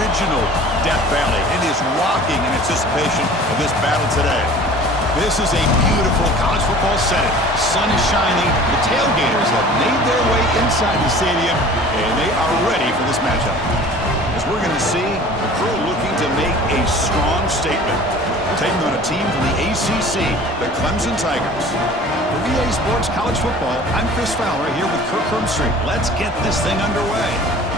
original Death Valley. It is rocking in anticipation of this battle today. This is a beautiful college football setting. Sun is shining. The tailgaters have made their way inside the stadium, and they are ready for this matchup. As we're going to see, the crew looking to make a strong statement. Taking on a team from the ACC, the Clemson Tigers. For EA Sports College Football, I'm Chris Fowler here with Kirk Hermstreet. Let's get this thing underway.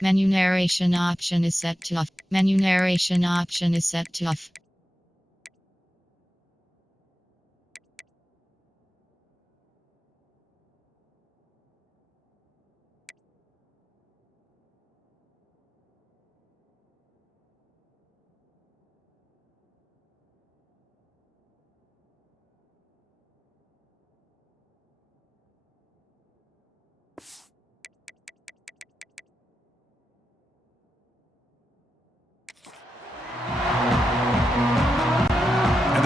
Menu narration option is set to off. Menu narration option is set to off.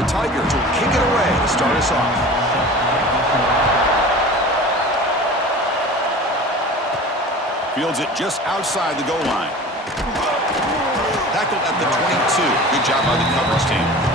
The Tigers will kick it away to start us off. Fields it just outside the goal line. Tackled at the 22. Good job by the coverage team.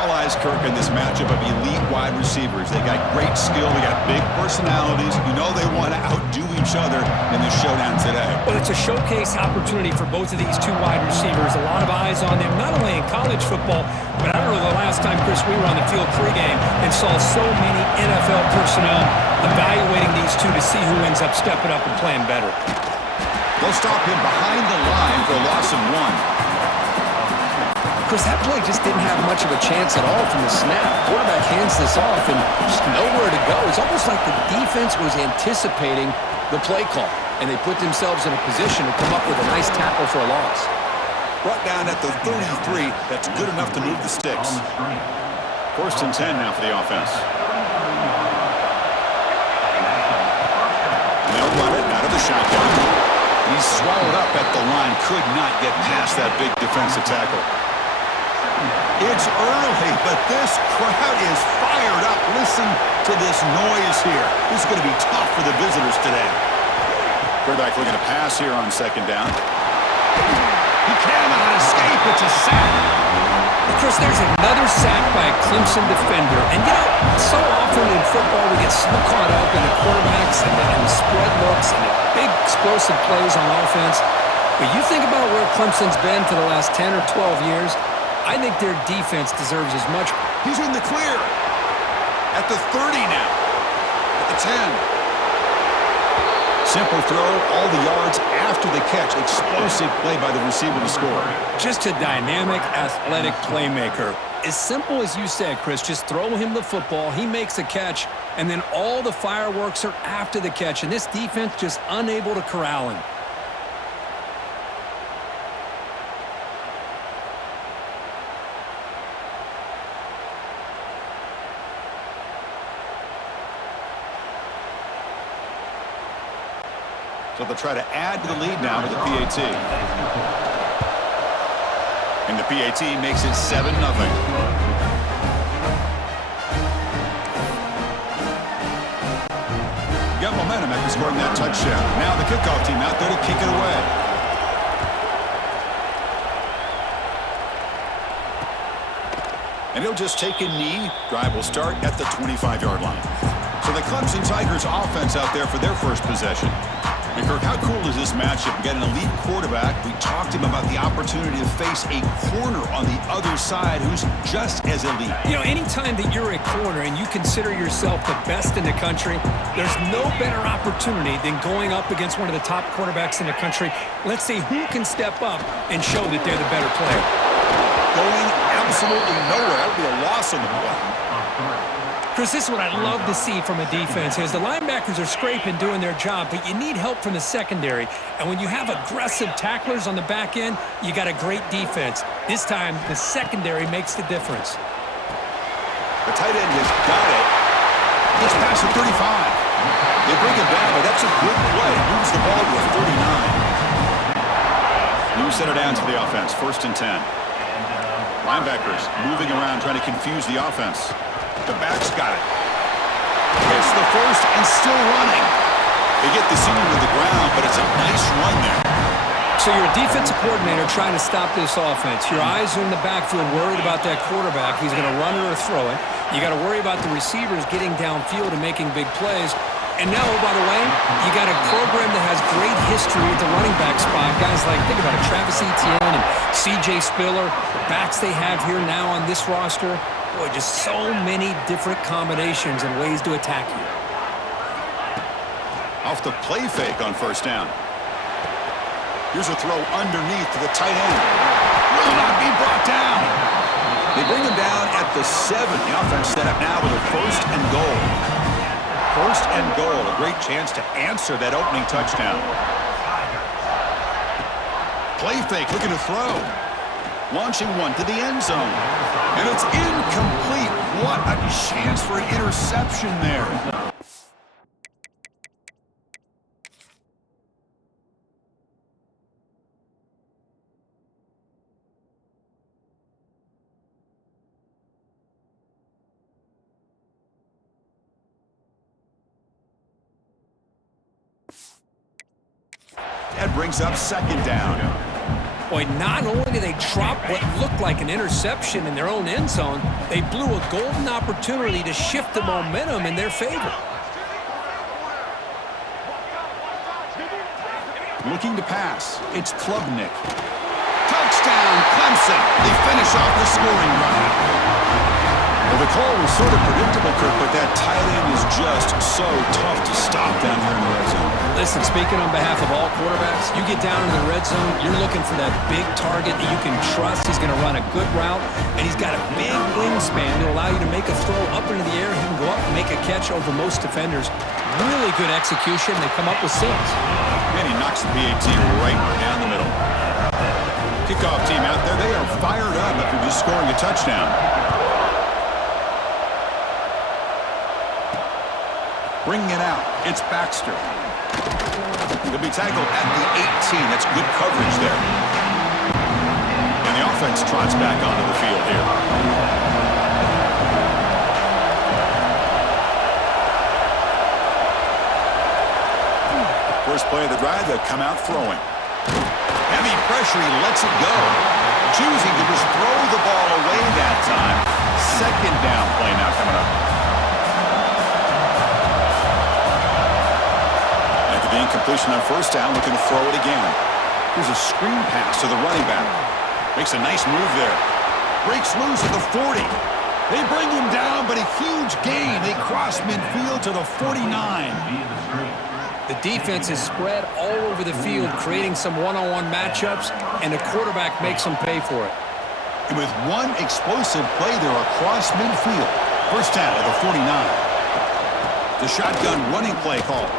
All eyes, Kirk, in this matchup of elite wide receivers. They got great skill. They got big personalities. You know they want to outdo each other in this showdown today. Well, it's a showcase opportunity for both of these two wide receivers. A lot of eyes on them, not only in college football, but I don't remember the last time, Chris, we were on the field pregame and saw so many NFL personnel evaluating these two to see who ends up stepping up and playing better. They'll stop him behind the line for a loss of 1. Chris, that play just didn't have much of a chance at all from the snap. Quarterback hands this off and just nowhere to go. It's almost like the defense was anticipating the play call, and they put themselves in a position to come up with a nice tackle for a loss. Brought down at the 33. That's good enough to move the sticks. 1st and 10 now for the offense. And they'll run it out of the shotgun. He's swallowed up at the line. Could not get past that big defensive tackle. It's early, but this crowd is fired up. Listen to this noise here. This is going to be tough for the visitors today. Quarterback looking to pass here on 2nd down. He cannot escape. It's a sack. Chris, there's another sack by a Clemson defender. And, you know, so often in football we get so caught up in the quarterbacks and the spread looks and the big explosive plays on offense. But you think about where Clemson's been for the last 10 or 12 years, I think their defense deserves as much. He's in the clear. At the 30 now. At the 10. Simple throw, all the yards after the catch. Explosive play by the receiver to score. Just a dynamic, athletic playmaker. As simple as you said, Chris, just throw him the football, he makes a catch, and then all the fireworks are after the catch, and this defense just unable to corral him. So they'll try to add to the lead now with the PAT. And the PAT makes it 7-0. Got momentum after scoring that touchdown. Now the kickoff team out there to kick it away. And he'll just take a knee. Drive will start at the 25-yard line. So the Clemson Tigers offense out there for their first possession. And Kirk, how cool is this matchup? We got an elite quarterback. We talked to him about the opportunity to face a corner on the other side who's just as elite. You know, anytime that you're a corner and you consider yourself the best in the country, there's no better opportunity than going up against one of the top quarterbacks in the country. Let's see who can step up and show that they're the better player. Going absolutely nowhere. That would be a loss on the play. Chris, this is what I love to see from a defense is the linebackers are scraping, doing their job, but you need help from the secondary. And when you have aggressive tacklers on the back end, you got a great defense. This time, the secondary makes the difference. The tight end has got it. Gets past the 35. They bring him down, but that's a good play. Moves the ball to a 39. New center down to the offense. 1st and 10. Linebackers moving around, trying to confuse the offense. The back's got it. Hits the first and still running. They get the senior to the ground, but it's a nice run there. So you're a defensive coordinator trying to stop this offense. Your eyes are in the backfield worried about that quarterback. He's going to run it or throw it. You got to worry about the receivers getting downfield and making big plays. And now, oh, by the way, you got a program that has great history at the running back spot. Guys like, think about it, Travis Etienne and C.J. Spiller, the backs they have here now on this roster. Boy, just so many different combinations and ways to attack you. Off the play fake on 1st down. Here's a throw underneath to the tight end. Will not be brought down. They bring him down at the 7. The offense set up now with a 1st and goal. 1st and goal. A great chance to answer that opening touchdown. Play fake, looking to throw. Launching one to the end zone. And it's incomplete. What a chance for an interception there. That brings up 2nd down. Boy, not only did they drop what looked like an interception in their own end zone, they blew a golden opportunity to shift the momentum in their favor. Looking to pass. It's Klubnik. Touchdown! Touchdown, Clemson. They finish off the scoring drive. Well, the call was sort of predictable, Kirk, but that tight end is just so tough to stop down here in the red zone. Listen, speaking on behalf of all quarterbacks, you get down in the red zone, you're looking for that big target that you can trust. He's going to run a good route, and he's got a big wingspan to allow you to make a throw up into the air. He can go up and make a catch over most defenders. Really good execution. They come up with 6. And he knocks the PAT right down the middle. Kickoff team out there, they are fired up after just scoring a touchdown. Bringing it out, it's Baxter. He'll be tackled at the 18. That's good coverage there. And the offense trots back onto the field here. First play of the drive, they'll come out throwing. Heavy pressure, he lets it go. Choosing to just throw the ball away that time. Second down play now coming up. The incompletion on first down, looking to throw it again. Here's a screen pass to the running back. Makes a nice move there. Breaks loose at the 40. They bring him down, but a huge gain. They cross midfield to the 49. The defense is spread all over the field, creating some one-on-one matchups, and the quarterback makes them pay for it. And with one explosive play there across midfield. First down at the 49. The shotgun running play call.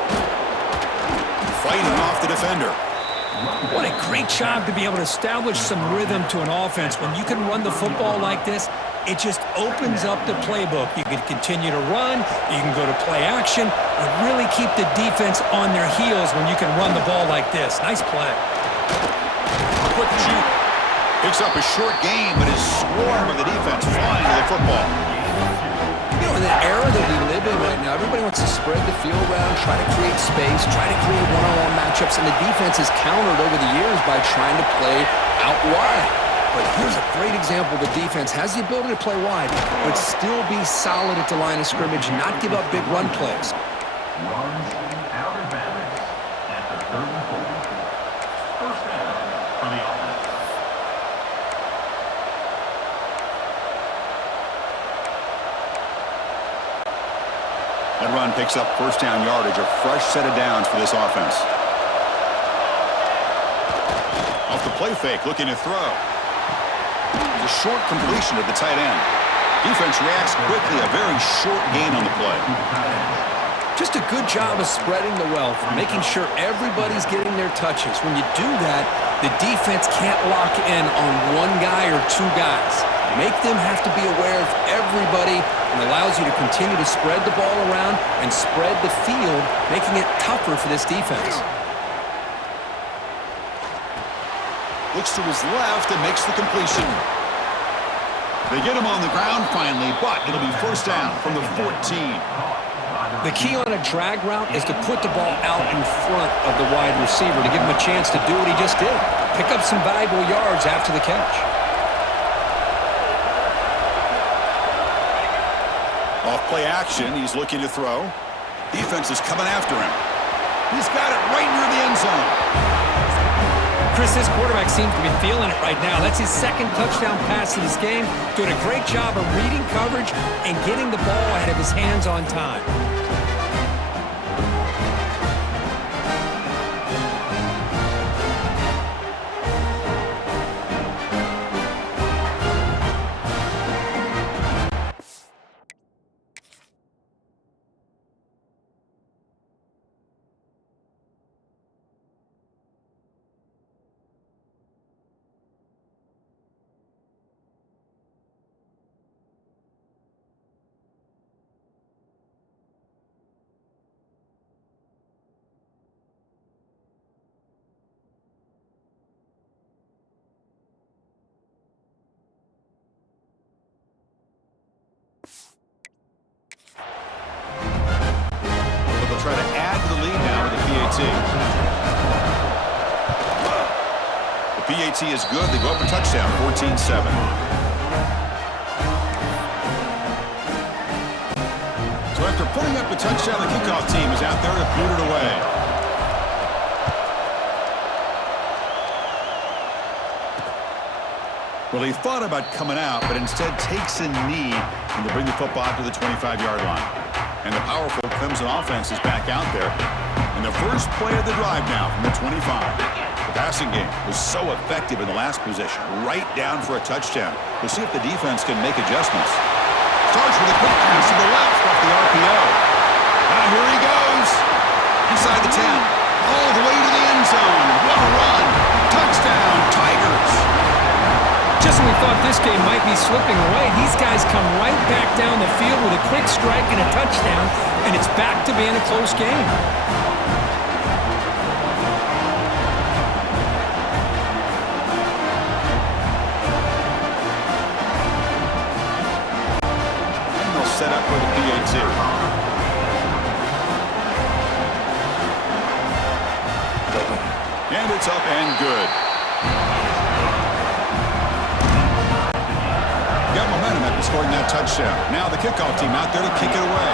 Fighting off the defender. What a great job to be able to establish some rhythm to an offense. When you can run the football like this, it just opens up the playbook. You can continue to run, you can go to play action, and really keep the defense on their heels when you can run the ball like this. Nice play. Quick juke. Picks up a short gain, but his swarm of the defense flying to the football. You know, in the era that we live in right now, everybody wants to spread the field around, try to create space, try to create one-on-one matchups, and the defense has countered over the years by trying to play out wide. But here's a great example. The defense has the ability to play wide, but still be solid at the line of scrimmage, not give up big run plays. That run picks up first down yardage, a fresh set of downs for this offense. Off the play fake, looking to throw. The short completion of the tight end. Defense reacts quickly, a very short gain on the play. Just a good job of spreading the wealth, making sure everybody's getting their touches. When you do that, the defense can't lock in on one guy or two guys. Make them have to be aware of everybody, and allows you to continue to spread the ball around and spread the field, making it tougher for this defense. Looks to his left and makes the completion. They get him on the ground finally, but it'll be first down from the 14. The key on a drag route is to put the ball out in front of the wide receiver to give him a chance to do what he just did. Pick up some valuable yards after the catch. Off play action, he's looking to throw. Defense is coming after him. He's got it right near the end zone. Chris, this quarterback seems to be feeling it right now. That's his second touchdown pass of this game. Doing a great job of reading coverage and getting the ball ahead of his hands on time. Try to add to the lead now with the PAT. The PAT is good. They go up a touchdown, 14-7. So after putting up a touchdown, the kickoff team is out there to boot it away. Well, he thought about coming out, but instead takes a knee and they bring the football out to the 25-yard line. And the powerful Clemson offense is back out there. And the first play of the drive now from the 25. The passing game was so effective in the last possession, right down for a touchdown. We'll see if the defense can make adjustments. Starts with a quick pass to the left off the RPO. Now here he goes. Inside the 10. All the way to the end zone. What a run. Touchdown, Tigers. Just when we thought this game might be slipping away, these guys come right back down the field with a quick strike and a touchdown, and it's back to being a close game. Set up for the PAT. And it's up and good. Got momentum after scoring that touchdown. Now the kickoff team out there to kick it away.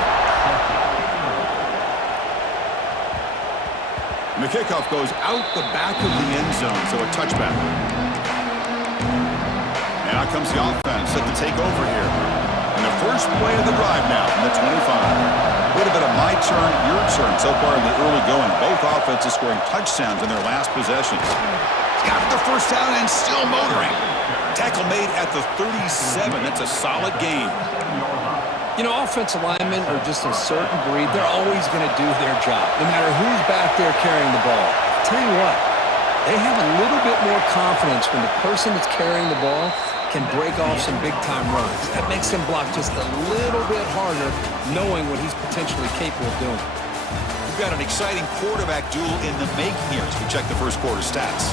And the kickoff goes out the back of the end zone, so a touchback. And out comes the offense set to take over here. And the first play of the drive now from the 25. A little bit of my turn, your turn so far in the early going. Both offenses scoring touchdowns in their last possessions. Got the first down and still motoring. Tackle made at the 37. That's a solid game. You know, offensive linemen are just a certain breed. They're always going to do their job, no matter who's back there carrying the ball. I'll tell you what, they have a little bit more confidence when the person that's carrying the ball can break off some big-time runs. That makes them block just a little bit harder, knowing what he's potentially capable of doing. We've got an exciting quarterback duel in the making here as we check the first quarter stats.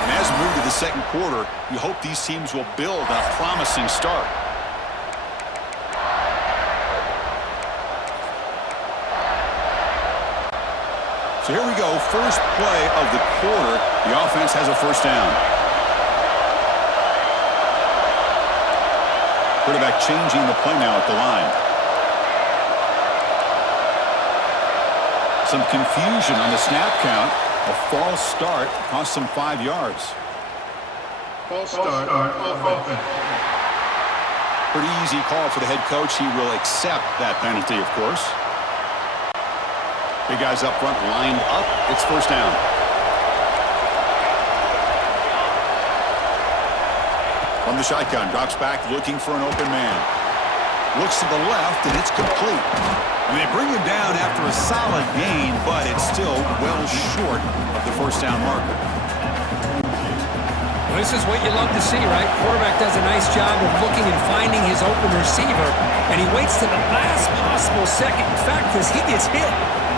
And as we move to the second quarter, we hope these teams will build on a promising start. So here we go, first play of the quarter. The offense has a first down. Quarterback changing the play now at the line. Some confusion on the snap count. A false start cost them 5 yards. False start offense. Pretty easy call for the head coach. He will accept that penalty, of course. Big guys up front lined up. It's first down. From the shotgun, drops back looking for an open man. Looks to the left, and it's complete. And they bring him down after a solid gain, but it's still well short of the first down marker. Well, this is what you love to see, right? Quarterback does a nice job of looking and finding his open receiver, and he waits to the last possible second. In fact, because he gets hit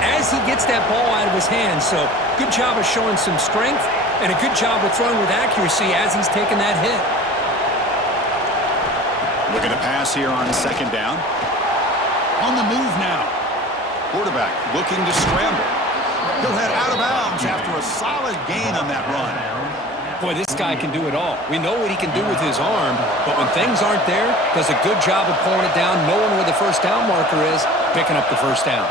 as he gets that ball out of his hands. So good job of showing some strength and a good job of throwing with accuracy as he's taking that hit. Looking to pass here on second down. On the move now. Quarterback looking to scramble. He'll head out of bounds after a solid gain on that run. Boy, this guy can do it all. We know what he can do with his arm, but when things aren't there, does a good job of pulling it down, knowing where the first down marker is, picking up the first down.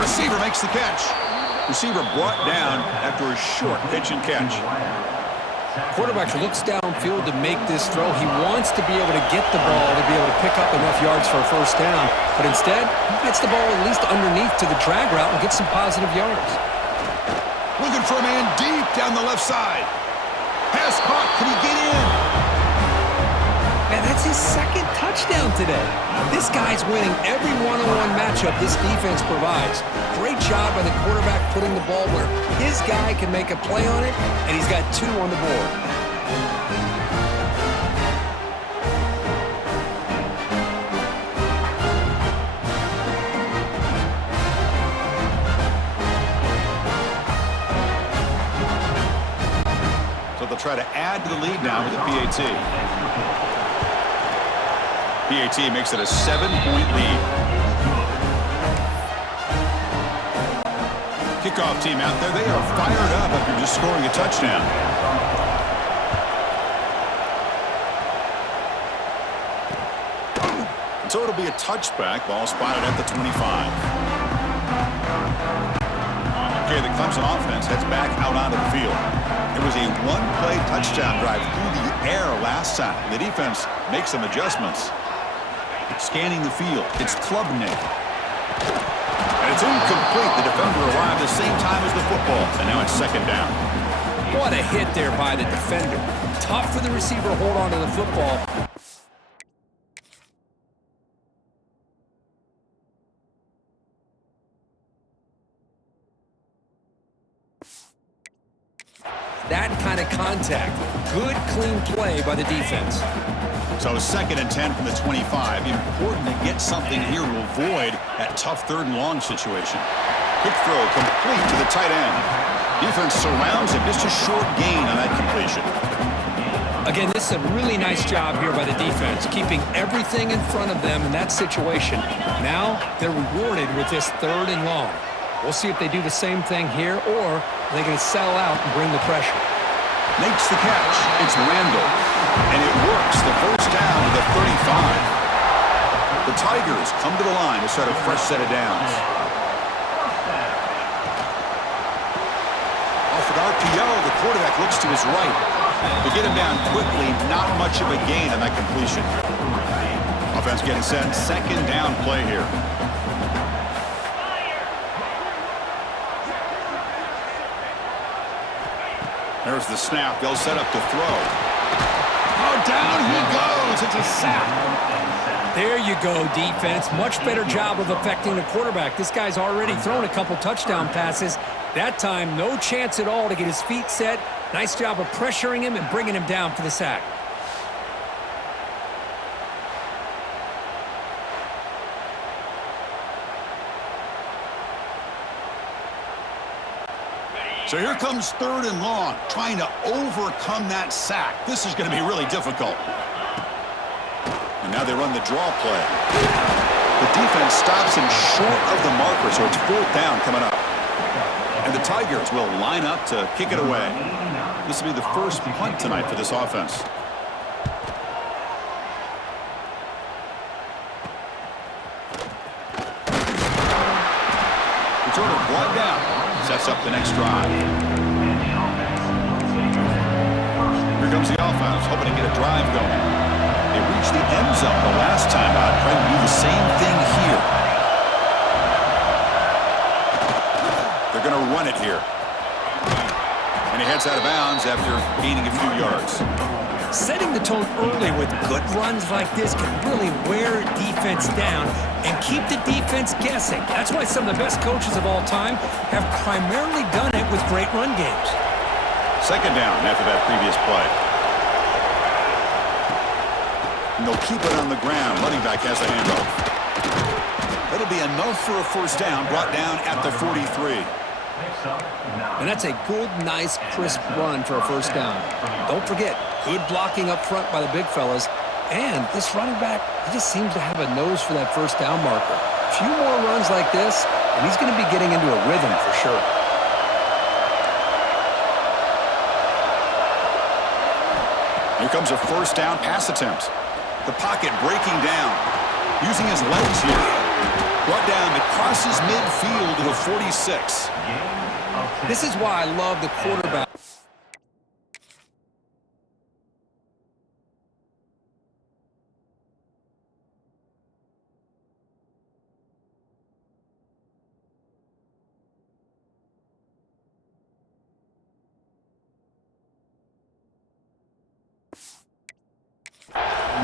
Receiver makes the catch. Receiver brought down after a short pitch and catch. Quarterback looks downfield to make this throw. He wants to be able to get the ball to be able to pick up enough yards for a first down, but instead, he gets the ball at least underneath to the drag route and gets some positive yards. Looking for a man deep down the left side. Pass caught. Can he get in? Man, that's his second touchdown today. This guy's winning every one-on-one matchup this defense provides. Great job by the quarterback putting the ball where his guy can make a play on it, and he's got 2 on the board. So they'll try to add to the lead now with the PAT. PAT makes it a 7-point lead. Kickoff team out there, they are fired up after just scoring a touchdown. So it'll be a touchback, ball spotted at the 25. Okay, the Clemson offense heads back out onto the field. It was a one-play touchdown drive through the air last time. The defense makes some adjustments. Scanning the field, it's Klubnik. And it's incomplete. The defender arrived the same time as the football, and now it's second down. What a hit there by the defender. Tough for the receiver to hold on to the football. That kind of contact. Good, clean play by the defense. So second and 10 from the 25. Important to get something here to avoid that tough third and long situation. Quick throw complete to the tight end. Defense surrounds him. Just a short gain on that completion. Again, this is a really nice job here by the defense, keeping everything in front of them in that situation. Now they're rewarded with this third and long. We'll see if they do the same thing here, or are they going to settle out and bring the pressure. Makes the catch. It's Randall. And it works. The first down to the 35. The Tigers come to the line to start a fresh set of downs. Off an RPO, the quarterback looks to his right. To get him down quickly, not much of a gain on that completion. Offense getting set. Second down play here. There's the snap. They'll set up to throw. Oh, down he goes. It's a sack. There you go, defense. Much better job of affecting the quarterback. This guy's already thrown a couple touchdown passes. That time, no chance at all to get his feet set. Nice job of pressuring him and bringing him down for the sack. So here comes third and long, trying to overcome that sack. This is going to be really difficult. And now they run the draw play. The defense stops him short of the marker, so it's fourth down coming up. And the Tigers will line up to kick it away. This will be the first punt tonight for this offense. Returner brought down. Sets up the next drive. Here comes the offense, hoping to get a drive going. They reached the end zone the last time out, trying to do the same thing here. They're going to run it here. And he heads out of bounds after gaining a few yards. Setting the tone early with good runs like this can really wear a defense down and keep the defense guessing. That's why some of the best coaches of all time have primarily done it with great run games. Second down after that previous play. And they'll keep it on the ground. Running back has the handoff. That'll be enough for a first down, brought down at the 43. And that's a good, nice, crisp run for a first down. Don't forget, good blocking up front by the big fellas. And this running back, he just seems to have a nose for that first down marker. A few more runs like this, and he's going to be getting into a rhythm for sure. Here comes a first down pass attempt. The pocket breaking down. Using his legs here. Brought down, it crosses midfield to the 46. This is why I love the quarterback.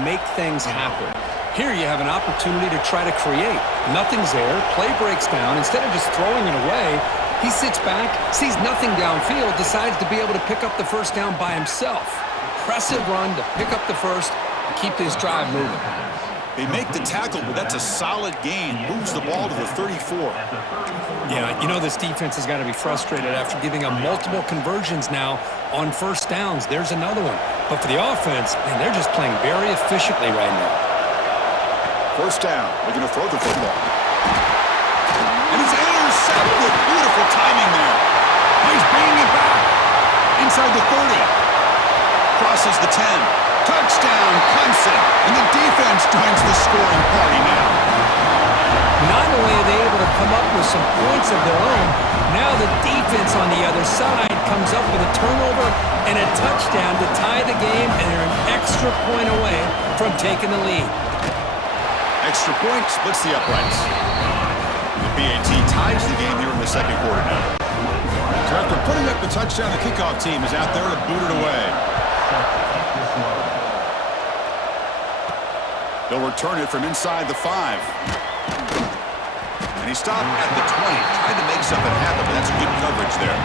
Make things happen. Here you have an opportunity to try to create. Nothing's there. Play breaks down. Instead of just throwing it away, he sits back, sees nothing downfield, decides to be able to pick up the first down by himself. Impressive run to pick up the first and keep this drive moving. They make the tackle, but that's a solid gain. Moves the ball to the 34. Yeah, you know this defense has got to be frustrated after giving up multiple conversions now on first downs. There's another one. But for the offense, man, they're just playing very efficiently right now. First down. They're going to throw the football. And he's intercepted. Beautiful timing there. He's bringing it back. Inside the 30. Crosses the 10. Touchdown, Clemson. And the defense joins the scoring party now. Not only are they able to come up with some points of their own, now the defense on the other side comes up with a turnover and a touchdown to tie the game, and they're an extra point away from taking the lead. Extra point splits the uprights. The PAT ties the game here in the second quarter now. So after putting up the touchdown, the kickoff team is out there to boot it away. They'll return it from inside the 5. And he stopped at the 20, tried to make something happen, but that's good coverage there.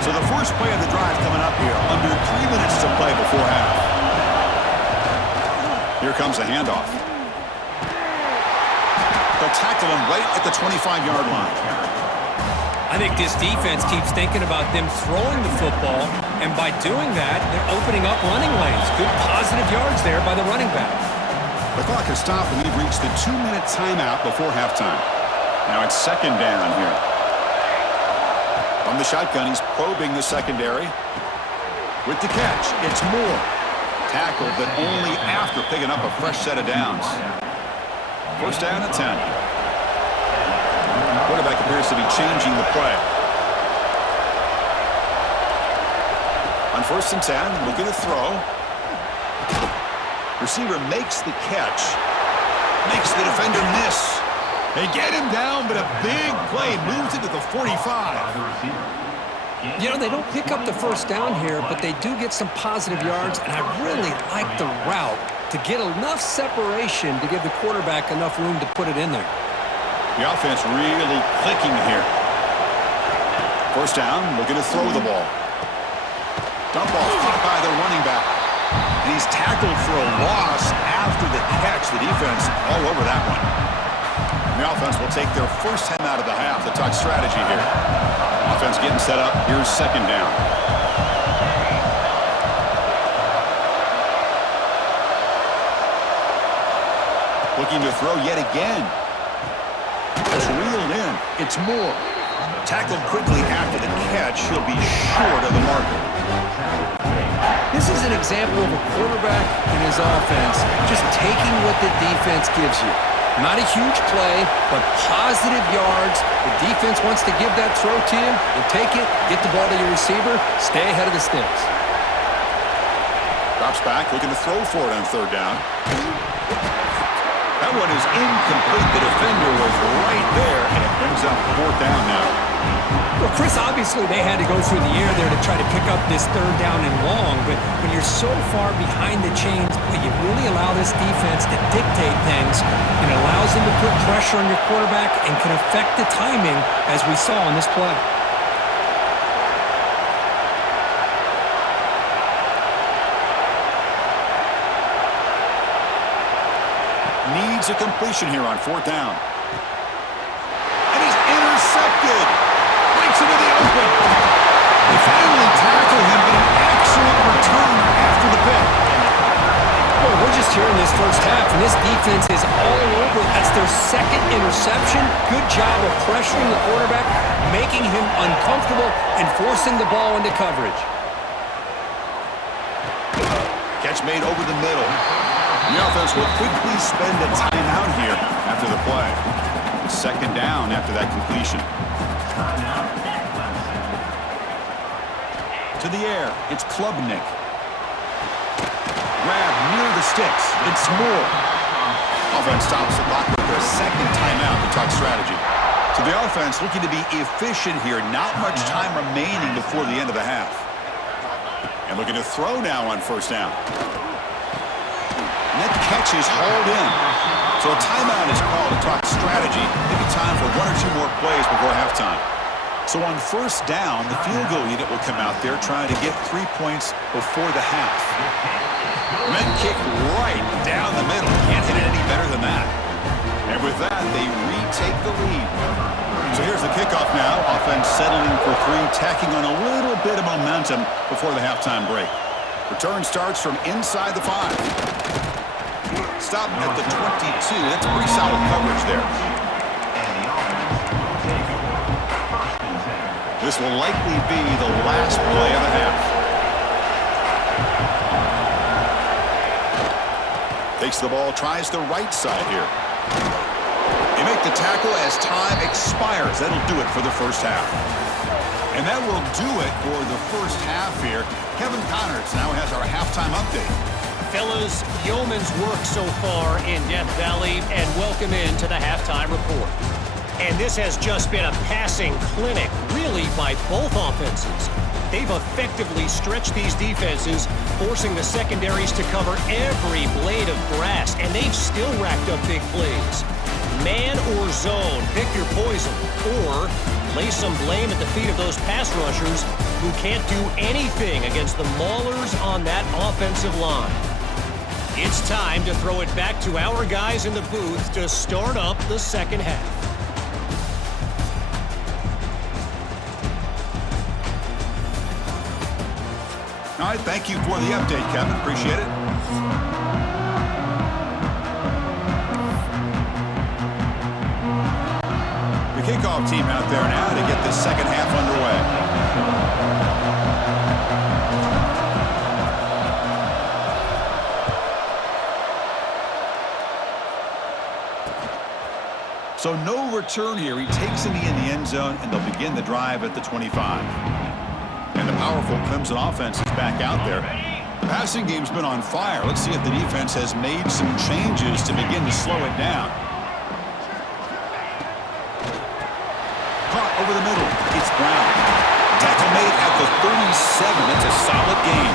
So the first play of the drive coming up here, under 3 minutes to play before half. Here comes a handoff. They'll tackle him right at the 25-yard line. I think this defense keeps thinking about them throwing the football, and by doing that, they're opening up running lanes. Good positive yards there by the running back. The clock has stopped, and we've reached the 2-minute timeout before halftime. Now it's second down here. From the shotgun, he's probing the secondary. With the catch, it's Moore. Tackled, but only after picking up a fresh set of downs. First down at 10. Quarterback appears to be changing the play. On first and 10, we'll get a throw. Receiver makes the catch. Makes the defender miss. They get him down, but a big play moves it to the 45. You know, they don't pick up the first down here, but they do get some positive yards, and I really like the route to get enough separation to give the quarterback enough room to put it in there. The offense really clicking here. First down, looking to throw the ball. Dump off caught by the running back. And he's tackled for a loss after the catch. The defense all over that one. And the offense will take their first time out of the half to talk strategy here. Offense getting set up. Here's second down. Looking to throw yet again. Just reeled in. It's Moore. Tackled quickly after the catch. He'll be short of the marker. This is an example of a quarterback and his offense just taking what the defense gives you. Not a huge play, but positive yards. The defense wants to give that throw to you. You take it, get the ball to your receiver, stay ahead of the sticks. Drops back, looking to throw for it on third down. That one is incomplete. The defender was right there, and it brings up fourth down now. Well, Chris, obviously they had to go through the air there to try to pick up this third down and long, but when you're so far behind the chains, boy, you really allow this defense to dictate things, and it allows them to put pressure on your quarterback and can affect the timing, as we saw on this play. Needs a completion here on fourth down. And he's intercepted. Breaks into the open. They finally tackle him, but an excellent return after the pick. Well, we're just here in this first half, and this defense is all over. That's their second interception. Good job of pressuring the quarterback, making him uncomfortable, and forcing the ball into coverage. Catch made over the middle. The offense will quickly spend a timeout here after the play. Second down after that completion. To the air, it's Klubnik. Grab near the sticks. It's Moore. Offense stops the clock with their second timeout to talk strategy. So the offense looking to be efficient here. Not much time remaining before the end of the half. And looking to throw now on first down. And that catch is hauled in. So a timeout is called to talk strategy. Maybe time for one or two more plays before halftime. So on first down, the field goal unit will come out there trying to get 3 points before the half. Men kick right down the middle. Can't hit it any better than that. And with that, they retake the lead. So here's the kickoff now. Offense settling for three, tacking on a little bit of momentum before the halftime break. Return starts from inside the 5. Stop at the 22. That's pretty solid coverage there. This will likely be the last play of the half. They takes the ball, tries the right side here. They make the tackle as time expires. That'll do it for the first half. And that will do it for the first half here. Kevin Connors now has our halftime update. Fellas, yeoman's work so far in Death Valley, and welcome into the halftime report. And this has just been a passing clinic, really, by both offenses. They've effectively stretched these defenses, forcing the secondaries to cover every blade of grass, and they've still racked up big plays. Man or zone, pick your poison, or lay some blame at the feet of those pass rushers who can't do anything against the maulers on that offensive line. It's time to throw it back to our guys in the booth to start up the second half. All right, thank you for the update, Kevin. Appreciate it. The kickoff team out there now to get this second half underway. So no return here. He takes it in the end zone, and they'll begin the drive at the 25. And the powerful Clemson offense is back out there. The passing game's been on fire. Let's see if the defense has made some changes to begin to slow it down. Caught over the middle. It's Brown. Tackle made at the 37. That's a solid gain.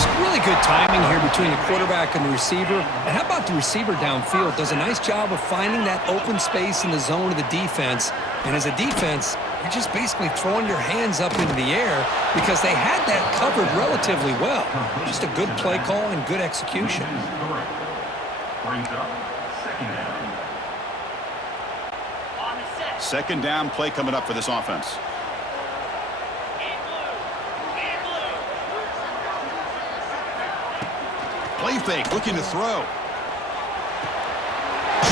It's really good timing here between the quarterback and the receiver. And how about the receiver downfield? Does a nice job of finding that open space in the zone of the defense. And as a defense, you're just basically throwing your hands up into the air because they had that covered relatively well. Just a good play call and good execution. Second down play coming up for this offense. Play fake, looking to throw.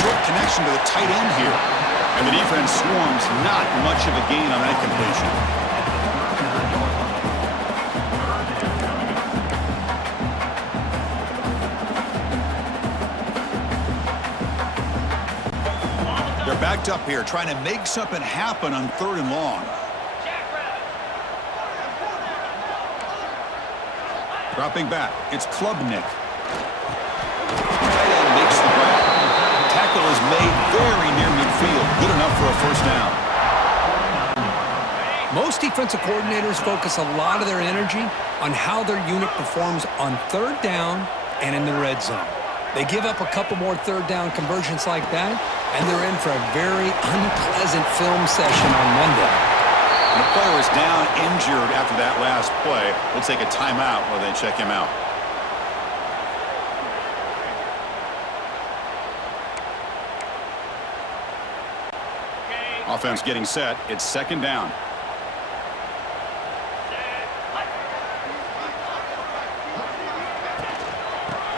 Short connection to the tight end here. And the defense swarms, not much of a gain on that completion. They're backed up here, trying to make something happen on 3rd and long. Dropping back, it's Klubnik. Tight end makes the grab. Tackle is made very near midfield. Good enough for a first down. Most defensive coordinators focus a lot of their energy on how their unit performs on 3rd down and in the red zone. They give up a couple more 3rd down conversions like that, and they're in for a very unpleasant film session on Monday. The player is down injured after that last play. We'll take a timeout while they check him out. Offense getting set. It's 2nd down.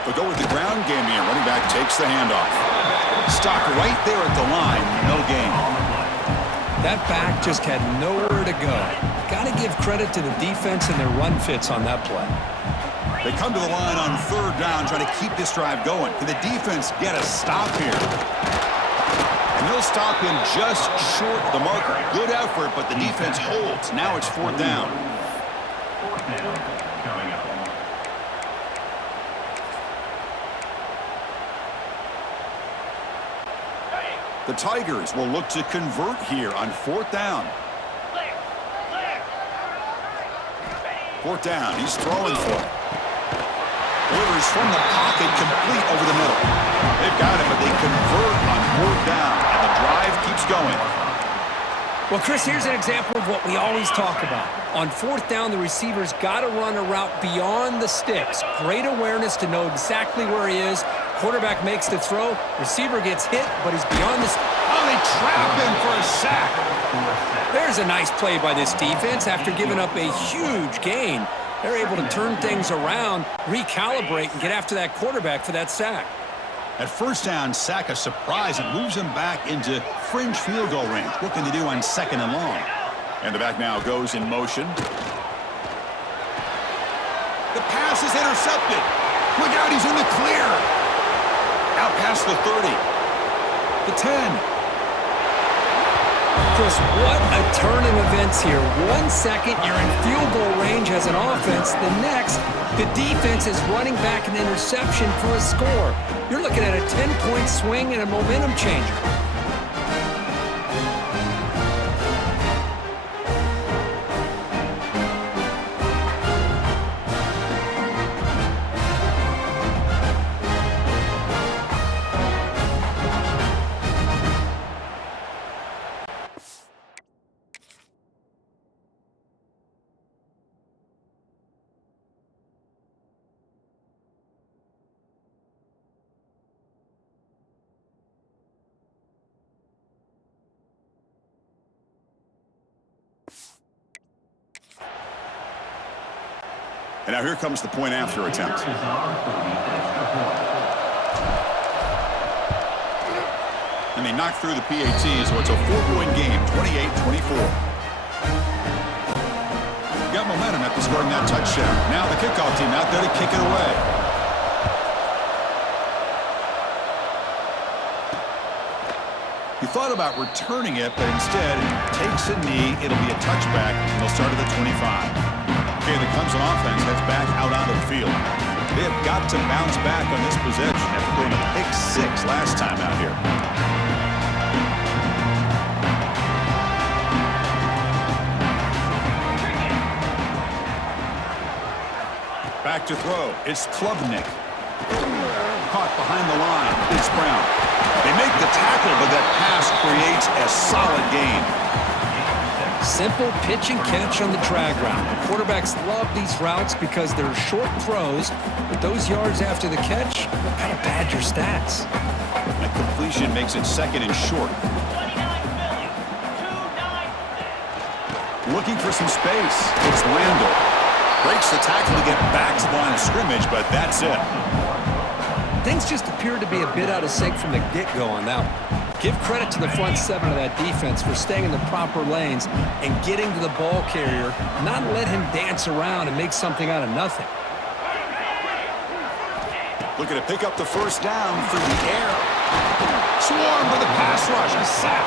They'll go with the ground game here. Running back takes the handoff. Stock right there at the line. No gain. That back just had nowhere to go. Got to give credit to the defense and their run fits on that play. They come to the line on 3rd down, trying to keep this drive going. Can the defense get a stop here? And they'll stop him just short of the marker. Good effort, but the defense holds. Now it's 4th down. The Tigers will look to convert here on 4th down. 4th down. He's throwing for it. Delivers from the pocket, complete over the middle. They've got it, but they convert on 4th down, and the drive keeps going. Well, Chris, here's an example of what we always talk about. On 4th down, the receiver's got to run a route beyond the sticks. Great awareness to know exactly where he is. Quarterback makes the throw. Receiver gets hit, but he's beyond the... Oh, they trap him for a sack. There's a nice play by this defense after giving up a huge gain. They're able to turn things around, recalibrate, and get after that quarterback for that sack. At 1st down, sack a surprise and moves him back into fringe field goal range. What can they do on 2nd and long? And the back now goes in motion. The pass is intercepted. Look out, he's in the clear. Out past the 30. The 10. Chris, what a turn of events here. 1 second, you're in field goal range as an offense. The next, the defense is running back an interception for a score. You're looking at a 10-point swing and a momentum changer. And now here comes the point after attempt. And they knock through the PAT, so it's a 4-point game, 28-24. Got momentum after scoring that touchdown. Now the kickoff team out there to kick it away. He thought about returning it, but instead takes a knee. It'll be a touchback, and they'll start at the 25. Okay, the Clemson offense heads back out onto the field. They have got to bounce back on this possession after throwing a pick 6 last time out here. Back to throw. It's Klubnik. Caught behind the line. It's Brown. They make the tackle, but that pass creates a solid gain. Simple pitch and catch on the drag route. Quarterbacks love these routes because they're short throws, but those yards after the catch kind of pad your stats. A completion makes it second and short. Looking for some space. It's Randall. Breaks the tackle to get back to the line of scrimmage, but that's it. Things just appeared to be a bit out of sync from the get-go on that one. Give credit to the front seven of that defense for staying in the proper lanes and getting to the ball carrier, not let him dance around and make something out of nothing. Looking to pick up the first down through the air. Swarmed by the pass rush. A sack.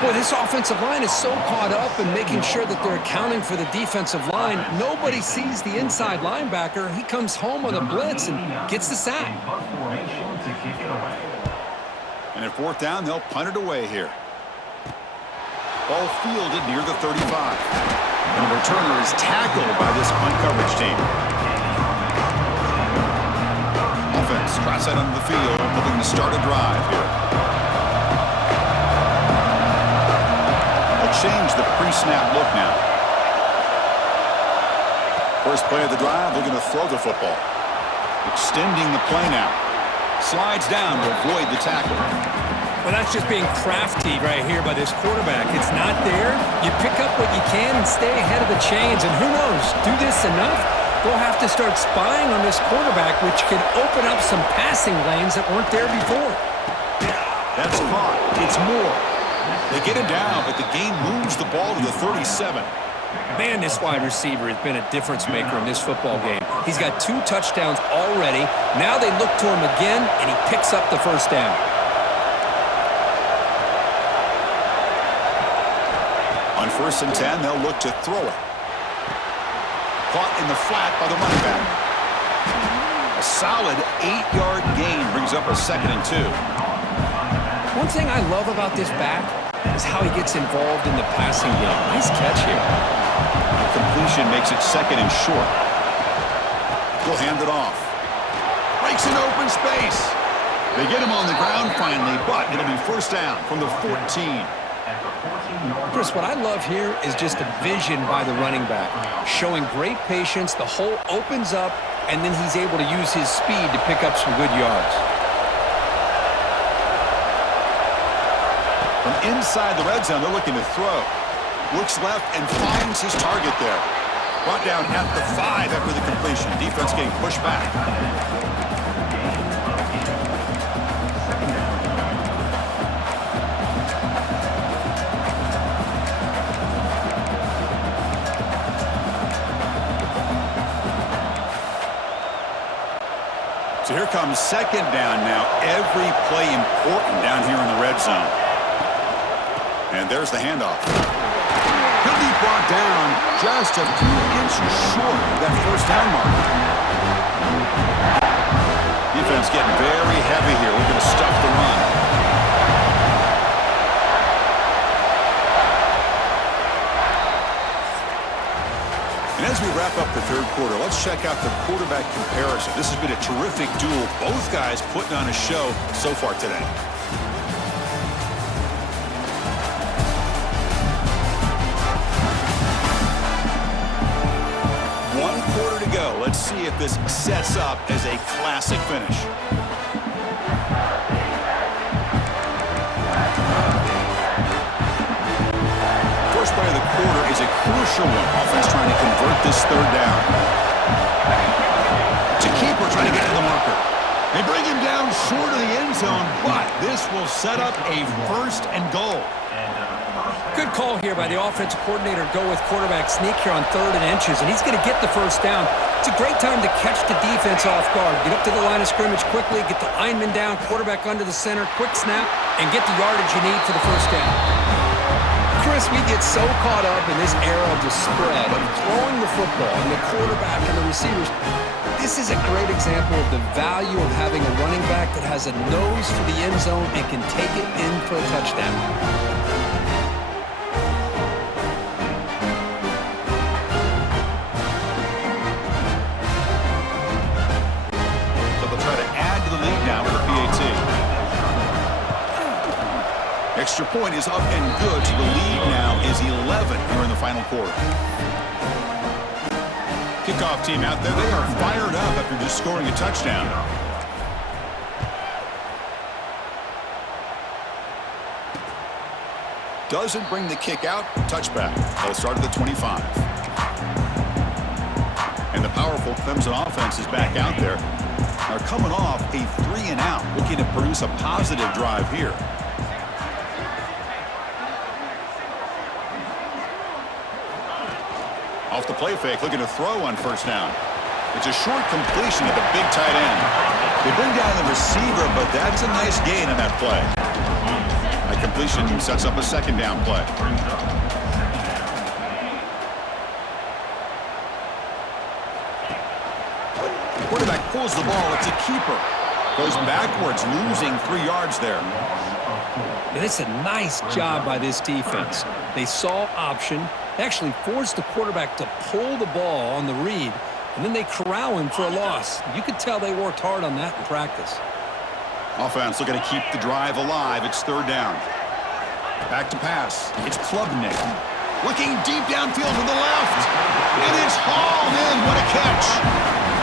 Boy, this offensive line is so caught up in making sure that they're accounting for the defensive line. Nobody sees the inside linebacker. He comes home on a blitz and gets the sack. And at fourth down, they'll punt it away here. Ball fielded near the 35. And the returner is tackled by this punt coverage team. Offense cross out onto the field, looking to start a drive here. They'll change the pre-snap look now. First play of the drive, looking to throw the football. Extending the play now. Slides down to avoid the tackle. Well, that's just being crafty right here by this quarterback. It's not there. You pick up what you can and stay ahead of the chains. And who knows, do this enough, they'll have to start spying on this quarterback, which can open up some passing lanes that weren't there before. That's caught. It's Moore. They get him down, but the gain moves the ball to the 37. Man, this wide receiver has been a difference maker in this football game. He's got 2 touchdowns already. Now they look to him again, and he picks up the first down. On 1st and 10, they'll look to throw it. Caught in the flat by the running back. A solid 8-yard gain brings up a 2nd and 2. One thing I love about this back is how he gets involved in the passing game. Nice catch here. A completion makes it 2nd and short. He'll hand it off. Breaks an open space. They get him on the ground finally, but it'll be first down from the 14. Chris, what I love here is just a vision by the running back, showing great patience. The hole opens up, and then he's able to use his speed to pick up some good yards. From inside the red zone, they're looking to throw. Looks left and finds his target there. Brought down at the 5 after the completion. Defense getting pushed back. So here comes second down now. Every play important down here in the red zone. And there's the handoff. He'll be brought down just a few inches short of that first down mark. Defense getting very heavy here. We're going to stuff the run. And as we wrap up the third quarter, let's check out the quarterback comparison. This has been a terrific duel. Both guys putting on a show so far today. One quarter to go. Let's see if this sets up as a classic finish. First play of the quarter is a crucial one. Offense trying to convert this third down. It's a keeper trying to get to the marker. They bring him down short of the end zone, but this will set up a first and goal. Good call here by the offensive coordinator. Go with quarterback sneak here on 3rd and inches, and he's going to get the first down. It's a great time to catch the defense off guard. Get up to the line of scrimmage quickly, get the lineman down, quarterback under the center, quick snap, and get the yardage you need for the first down. Chris, we get so caught up in this era of the spread, of throwing the football, and the quarterback and the receivers. This is a great example of the value of having a running back that has a nose for the end zone and can take it in for a touchdown. Extra point is up and good, so the lead now is 11 here in the final quarter. Kickoff team out there, they are fired up after just scoring a touchdown. Doesn't bring the kick out, touchback. They'll start at the 25. And the powerful Clemson offense is back out there. They're coming off a 3-and-out, looking to produce a positive drive here. Off the play fake, looking to throw on first down. It's a short completion at the big tight end. They bring down the receiver, but that's a nice gain on that play. That completion sets up a second down play. The quarterback pulls the ball. It's a keeper. Goes backwards, losing 3 yards there. And it's a nice job by this defense. They saw option. They actually forced the quarterback to pull the ball on the read, and then they corral him for a loss. You could tell they worked hard on that in practice. Offense looking to keep the drive alive. It's 3rd down. Back to pass. It's Klubnik. Looking deep downfield to the left. And it's hauled in. What a catch.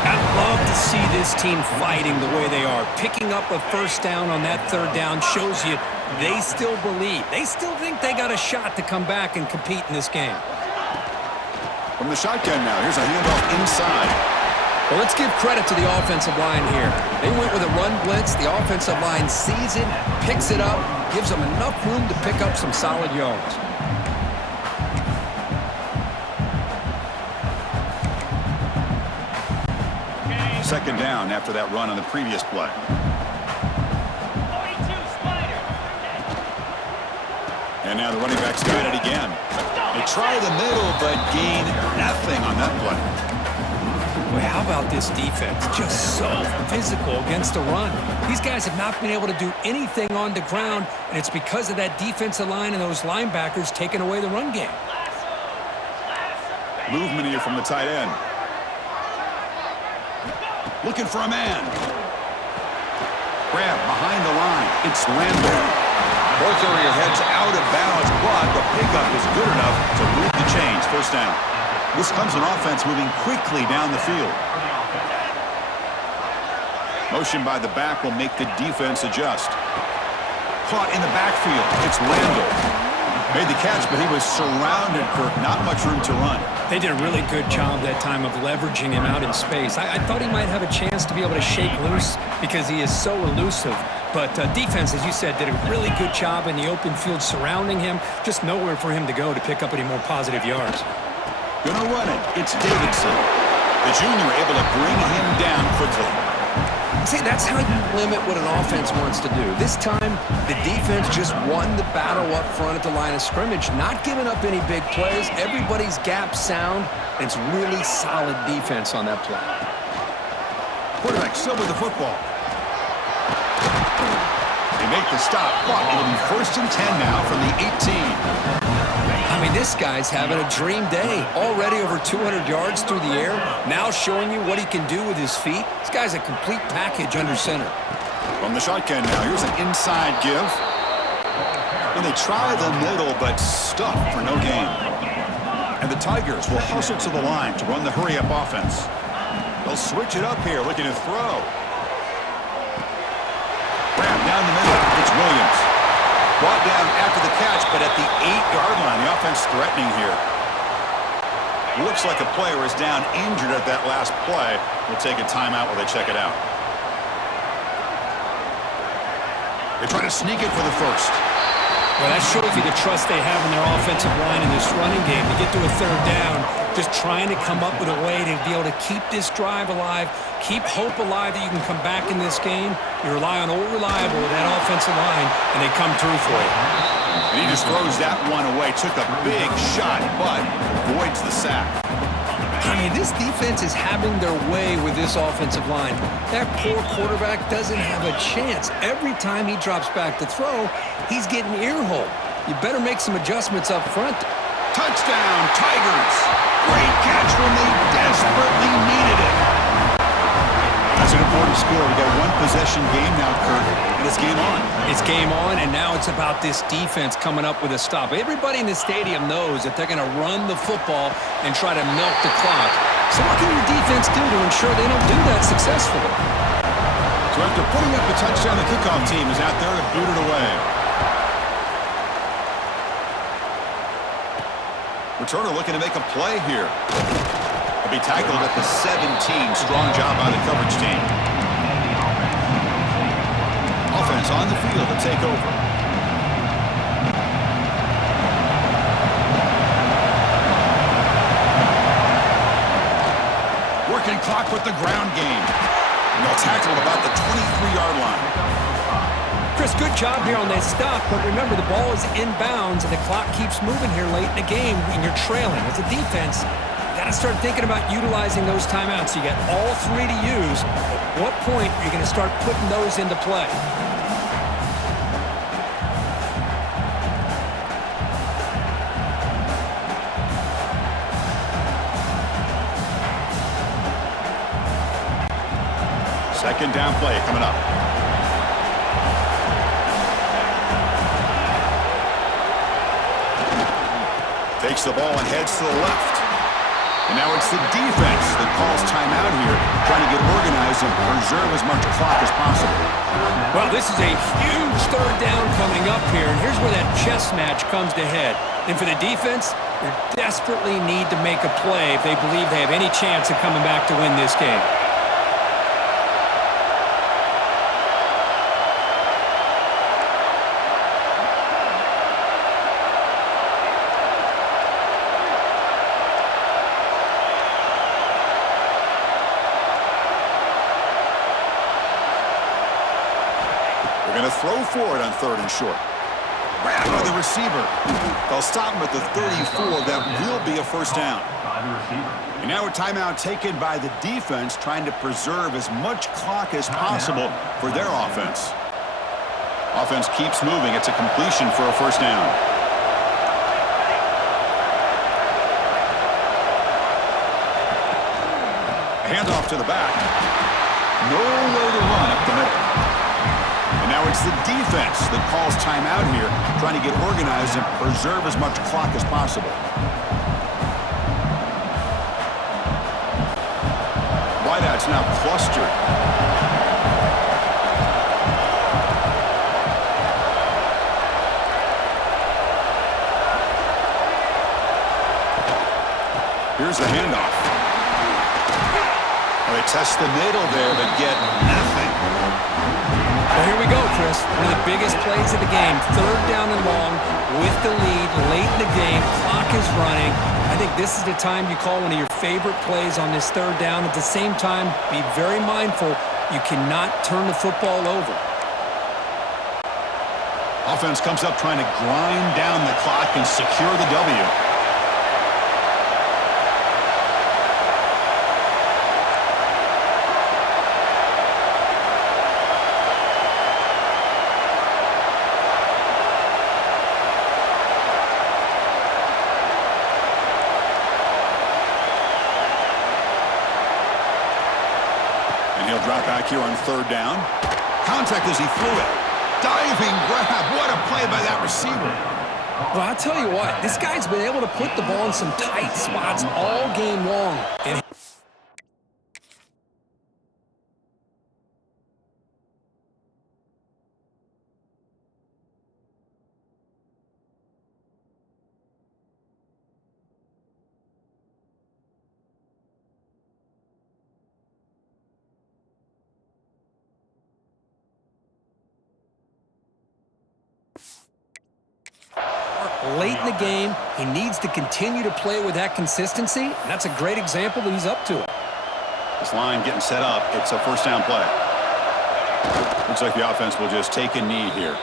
I love to see this team fighting the way they are. Picking up a first down on that 3rd down shows you they still believe. They still think they got a shot to come back and compete in this game. From the shotgun now, here's a handoff inside. Well, let's give credit to the offensive line here. They went with a run blitz. The offensive line sees it, picks it up, gives them enough room to pick up some solid yards. Second down after that run on the previous play. And now the running back's got it again. They try the middle, but gain nothing on that play. Well, how about this defense? Just so physical against the run. These guys have not been able to do anything on the ground, and it's because of that defensive line and those linebackers taking away the run game. Movement here from the tight end. Looking for a man. Grab behind the line. It's Lambert. Both area heads out of bounds, but the pickup is good enough to move the chains. First down. This comes an offense moving quickly down the field. Motion by the back will make the defense adjust. Caught in the backfield. It's Randall. Made the catch, but he was surrounded, Kirk. Not much room to run. They did a really good job that time of leveraging him out in space. I thought he might have a chance to be able to shake loose because he is so elusive. But defense, as you said, did a really good job in the open field surrounding him. Just nowhere for him to go to pick up any more positive yards. Gonna run it. It's Davidson. The junior able to bring him down quickly. See, that's how you limit what an offense wants to do. This time, the defense just won the battle up front at the line of scrimmage, not giving up any big plays. Everybody's gap sound. It's really solid defense on that play. Quarterback still with the football. They make the stop, but it'll be 1st and 10 now from the 18. I mean, this guy's having a dream day. Already over 200 yards through the air. Now showing you what he can do with his feet. This guy's a complete package under center. From the shotgun now, here's an inside give. And they try the middle, but stuck for no gain. And the Tigers will hustle to the line to run the hurry-up offense. They'll switch it up here, looking to throw. Grab down the middle. It's Williams. Brought down after the catch, but at the 8-yard line, the offense threatening here. Looks like a player is down injured at that last play. We'll take a timeout while they check it out. They try to sneak it for the first. Well, that shows you the trust they have in their offensive line in this running game. To get to a 3rd down, just trying to come up with a way to be able to keep this drive alive, keep hope alive that you can come back in this game. You rely on old reliable with that offensive line, and they come through for you. And he just throws that one away. Took a big shot, but avoids the sack. I mean, this defense is having their way with this offensive line. That poor quarterback doesn't have a chance. Every time he drops back to throw, he's getting ear-holed. You better make some adjustments up front. Touchdown, Tigers! Great catch when they desperately needed it. That's an important score. We got one possession game now, Kurt, and it's game on. It's game on, and now it's about this defense coming up with a stop. Everybody in the stadium knows that they're going to run the football and try to milk the clock. So what can your defense do to ensure they don't do that successfully? So after putting up a touchdown, the kickoff team is out there to boot it away. Returner looking to make a play here. He'll be tackled at the 17. Strong job by the coverage team. Offense on the field to take over. Working clock with the ground game. And they'll tackle about the 23-yard line. Chris, good job here on that stop, but remember the ball is inbounds and the clock keeps moving here late in the game and you're trailing. As a defense, you got to start thinking about utilizing those timeouts. You got all 3 to use. At what point are you going to start putting those into play? Second down play coming up. Takes the ball and heads to the left. And now it's the defense that calls timeout here, trying to get organized and preserve as much clock as possible. Well, this is a huge 3rd down coming up here, and here's where that chess match comes to head. And for the defense, they desperately need to make a play if they believe they have any chance of coming back to win this game. They're going to throw for it on 3rd and short. Grabbed by the receiver. They'll stop him at the 34. That will be a 1st down. And now a timeout taken by the defense, trying to preserve as much clock as possible for their offense. Offense keeps moving. It's a completion for a 1st down. Handoff to the back. No way to run up the middle. And now it's the defense that calls timeout here, trying to get organized and preserve as much clock as possible. Wideouts now clustered. Here's the handoff. Well, they test the middle there, but get nothing. Well, here we go, Chris. One of the biggest plays of the game. Third down and long with the lead late in the game. Clock is running. I think this is the time you call one of your favorite plays on this third down. At the same time, be very mindful. You cannot turn the football over. Offense comes up trying to grind down the clock and secure the W. And he'll drop back here on third down. Contact as he threw it. Diving grab. What a play by that receiver. Well, I'll tell you what. This guy's been able to put the ball in some tight spots all game long. And late in the game, he needs to continue to play with that consistency, and that's a great example that he's up to it. This line getting set up. It's a first down play. Looks like the offense will just take a knee here.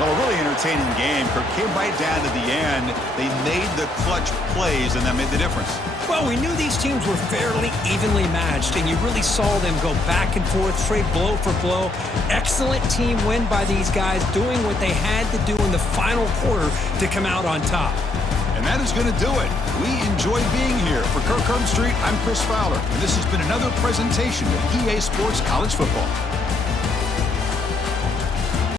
Well, a really entertaining game. Kirk came right down to the end. They made the clutch plays, and that made the difference. Well, we knew these teams were fairly evenly matched, and you really saw them go back and forth, trade blow for blow. Excellent team win by these guys, doing what they had to do in the final quarter to come out on top. And that is going to do it. We enjoy being here. For Kirk Herbstreit, I'm Chris Fowler, and this has been another presentation of EA Sports College Football.